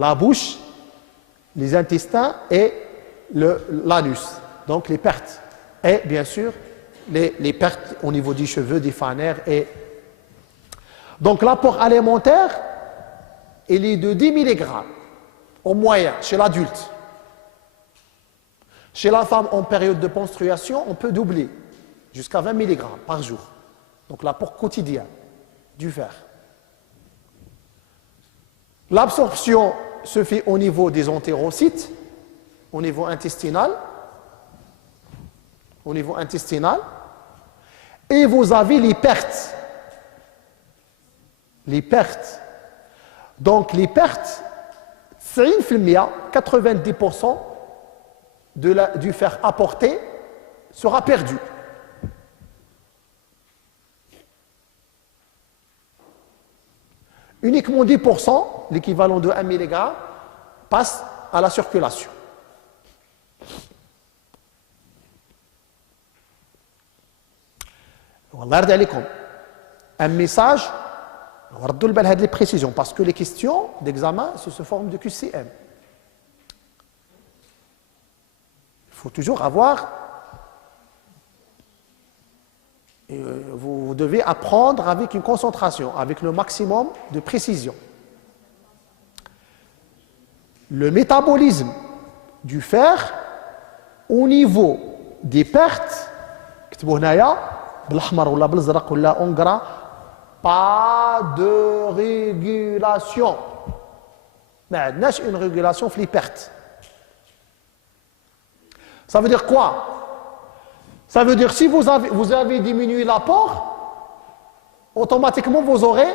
la bouche, les intestins et l'anus. Donc les pertes. Et bien sûr, les pertes au niveau des cheveux, des fanères. Donc l'apport alimentaire, il est de 10 mg au moyen chez l'adulte. Chez la femme en période de menstruation, on peut doubler jusqu'à 20 mg par jour. Donc l'apport quotidien du fer. L'absorption se fait au niveau des entérocytes, au niveau intestinal. Et vous avez les pertes. Donc les pertes, 90% du fer apporté sera perdu. Uniquement 10%, l'équivalent de 1 mg, passe à la circulation. Un message, on va donner des précisions parce que les questions d'examen se forment de QCM. Il faut toujours avoir, vous devez apprendre avec une concentration, avec le maximum de précision. Le métabolisme du fer au niveau des pertes, pas de régulation. Mais il y a une régulation des pertes. Ça veut dire quoi? Ça veut dire si vous avez diminué l'apport, automatiquement vous aurez.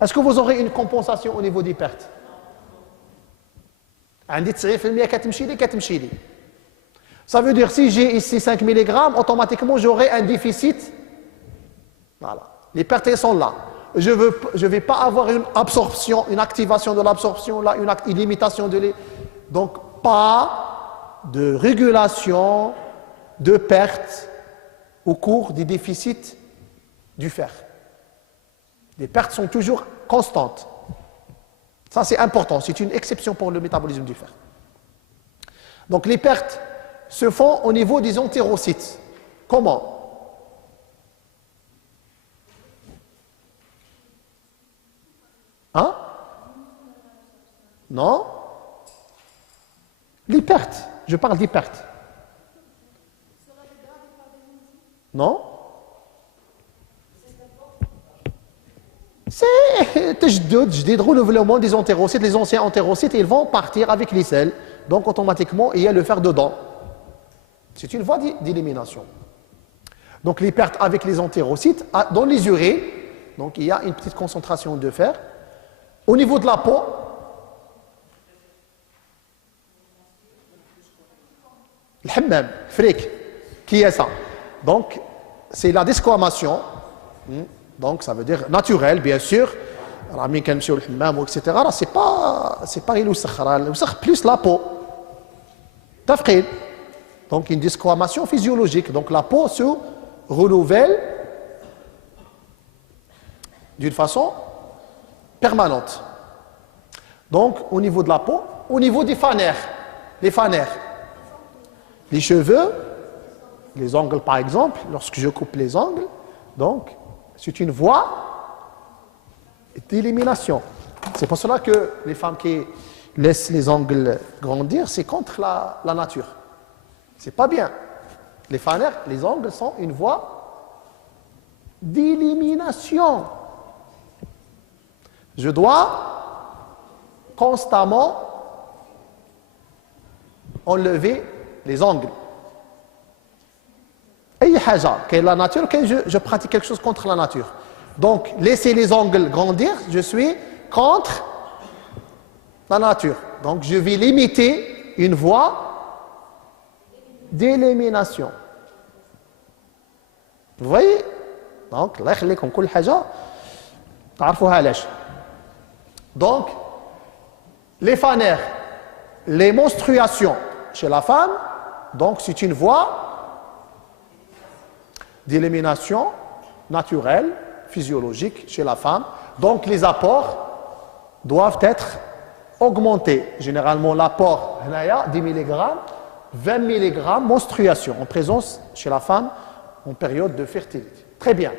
Est-ce que vous aurez une compensation au niveau des pertes? Ça veut dire si j'ai ici 5 mg, automatiquement j'aurai un déficit. Voilà. Les pertes elles sont là. Je vais pas avoir une absorption, une activation de l'absorption, là, une limitation de donc pas de régulation de pertes au cours des déficits du fer. Les pertes sont toujours constantes. Ça c'est important, c'est une exception pour le métabolisme du fer. Donc les pertes se font au niveau des entérocytes. Comment? Hein? Non? Les pertes. Je parle des pertes. Non? C'est renouvellement des entérocytes. Les anciens entérocytes, ils vont partir avec les selles. Donc automatiquement, il y a le fer dedans. C'est une voie d'élimination. Donc les pertes avec les entérocytes, dans les urines, donc il y a une petite concentration de fer. Au niveau de la peau, le hammam, fric, qui est ça? Donc c'est la desquamation, donc ça veut dire naturel, bien sûr. Etc. C'est pas plus la peau. Donc une desquamation physiologique. Donc la peau se renouvelle d'une façon permanente. Donc au niveau de la peau, au niveau des fanères, les cheveux, les ongles par exemple, lorsque je coupe les ongles, donc c'est une voie d'élimination. C'est pour cela que les femmes qui laissent les ongles grandir, c'est contre la nature. C'est pas bien. Les fanères, les ongles sont une voie d'élimination. Je dois constamment enlever les ongles. Et la nature, je pratique quelque chose contre la nature. Donc, laisser les ongles grandir, je suis contre la nature. Donc, je vais limiter une voie d'élimination. Vous voyez? Donc, donc, les fanères, les menstruations chez la femme, donc c'est une voie d'élimination naturelle, physiologique chez la femme. Donc les apports doivent être augmenter généralement l'apport 10 mg, 20 mg menstruation en présence chez la femme en période de fertilité. Très bien.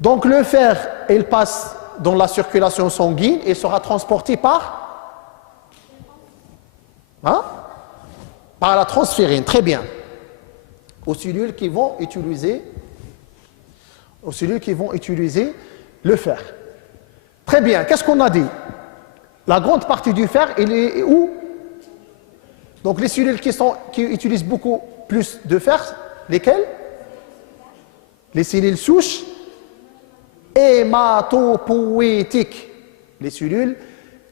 Donc le fer, il passe dans la circulation sanguine et sera transporté par la transférine. Très bien. Aux cellules qui vont utiliser le fer. Très bien. Qu'est-ce qu'on a dit? La grande partie du fer, il est où? Donc les cellules qui utilisent beaucoup plus de fer, lesquelles? Les cellules souches hématopoïétiques, les cellules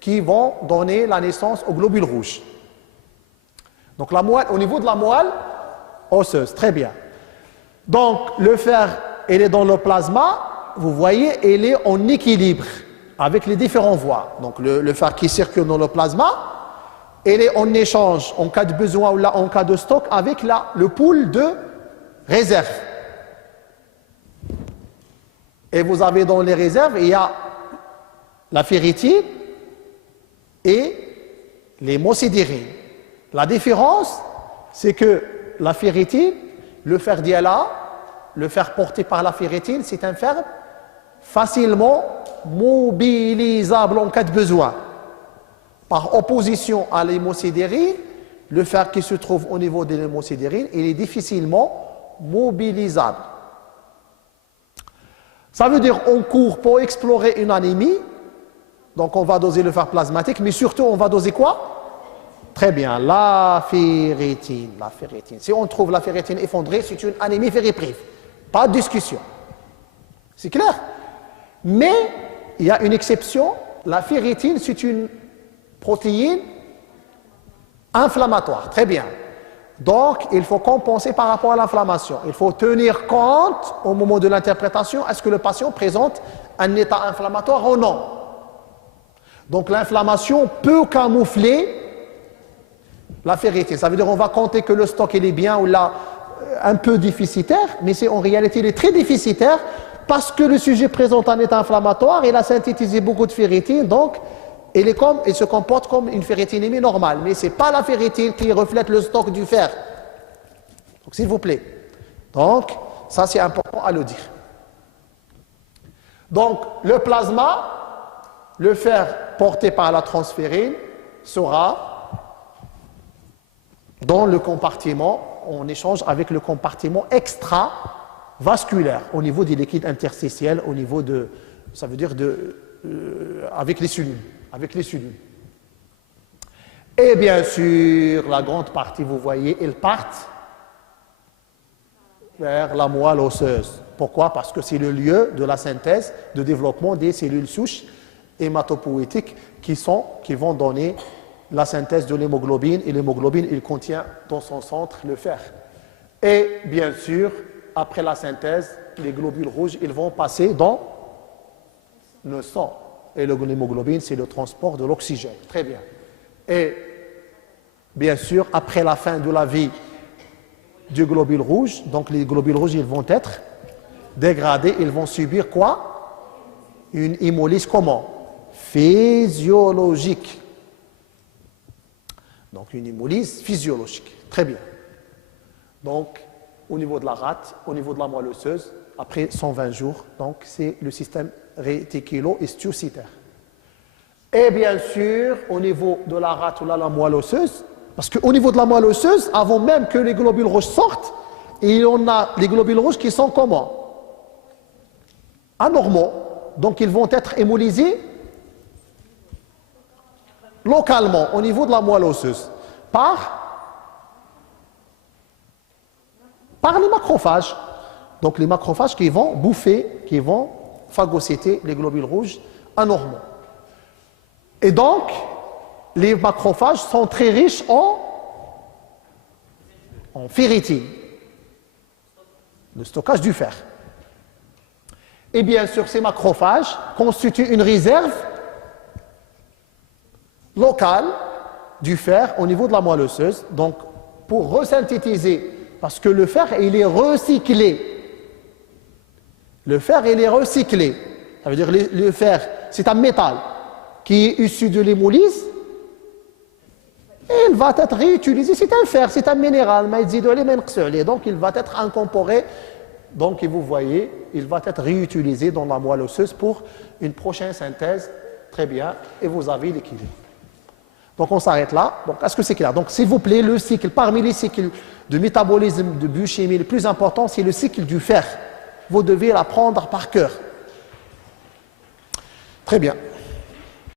qui vont donner la naissance aux globules rouges. Donc la moelle, au niveau de la moelle osseuse, très bien. Donc le fer, il est dans le plasma, vous voyez, il est en équilibre avec les différentes voies. Donc le fer qui circule dans le plasma, il est en échange en cas de besoin ou là, en cas de stock avec le pool de réserve. Et vous avez dans les réserves, il y a la ferritine et l'hémosidérine. La différence, c'est que la ferritine, le fer d'Iala, le fer porté par la ferritine, c'est un fer facilement mobilisable en cas de besoin. Par opposition à l'hémosidérine, le fer qui se trouve au niveau de l'hémosidérine, il est difficilement mobilisable. Ça veut dire qu'on court pour explorer une anémie, donc on va doser le fer plasmatique, mais surtout on va doser quoi? Très bien, la ferritine. Si on trouve la ferritine effondrée, c'est une anémie ferriprive. Pas de discussion. C'est clair? Mais il y a une exception, la ferritine, c'est une protéine inflammatoire. Très bien. Donc, il faut compenser par rapport à l'inflammation. Il faut tenir compte, au moment de l'interprétation, est-ce que le patient présente un état inflammatoire ou non. Donc, l'inflammation peut camoufler la ferritine. Ça veut dire qu'on va compter que le stock il est bien ou là un peu déficitaire, mais en réalité, il est très déficitaire parce que le sujet présente un état inflammatoire, il a synthétisé beaucoup de ferritine, donc il se comporte comme une ferritinémie normale, mais ce n'est pas la ferritine qui reflète le stock du fer. Donc, s'il vous plaît. Donc, ça c'est important à le dire. Donc, le plasma, le fer porté par la transférine, sera dans le compartiment, en échange avec le compartiment extravasculaire, au niveau des liquides interstitiels, au niveau de, ça veut dire avec les cellules. Et bien sûr, la grande partie, vous voyez, ils partent vers la moelle osseuse. Pourquoi? Parce que c'est le lieu de la synthèse, de développement des cellules souches hématopoïétiques qui vont donner la synthèse de l'hémoglobine. Et l'hémoglobine, il contient dans son centre le fer. Et bien sûr, après la synthèse, les globules rouges, ils vont passer dans le sang. Et l'hémoglobine, c'est le transport de l'oxygène. Très bien. Et bien sûr, après la fin de la vie du globule rouge, donc les globules rouges, ils vont être dégradés, ils vont subir quoi? Une hémolyse comment? Physiologique. Donc une hémolyse physiologique. Très bien. Donc, au niveau de la rate, au niveau de la moelle osseuse, après 120 jours, donc c'est le système réticulo-histiocytaire. Et bien sûr, au niveau de la rate ou la moelle osseuse, parce qu'au niveau de la moelle osseuse, avant même que les globules rouges sortent, il y en a les globules rouges qui sont comment? Anormaux. Donc ils vont être hémolysés localement, au niveau de la moelle osseuse, par les macrophages. Donc les macrophages qui vont bouffer, qui vont phagocyter les globules rouges anormaux. Et donc, les macrophages sont très riches en ferritine, le stockage du fer. Et bien sûr, ces macrophages constituent une réserve locale du fer au niveau de la moelle osseuse. Donc, pour resynthétiser, parce que le fer, il est recyclé. Le fer, il est recyclé. Ça veut dire le fer, c'est un métal qui est issu de l'hémolyse il va être réutilisé. C'est un fer, c'est un minéral, donc il va être incorporé. Donc, vous voyez, il va être réutilisé dans la moelle osseuse pour une prochaine synthèse. Très bien, et vous avez l'équilibre. Donc, on s'arrête là. Donc, est-ce que c'est clair? Donc, s'il vous plaît, le cycle, parmi les cycles de métabolisme, de biochimie, le plus important, c'est le cycle du fer. Vous devez l'apprendre par cœur. Très bien.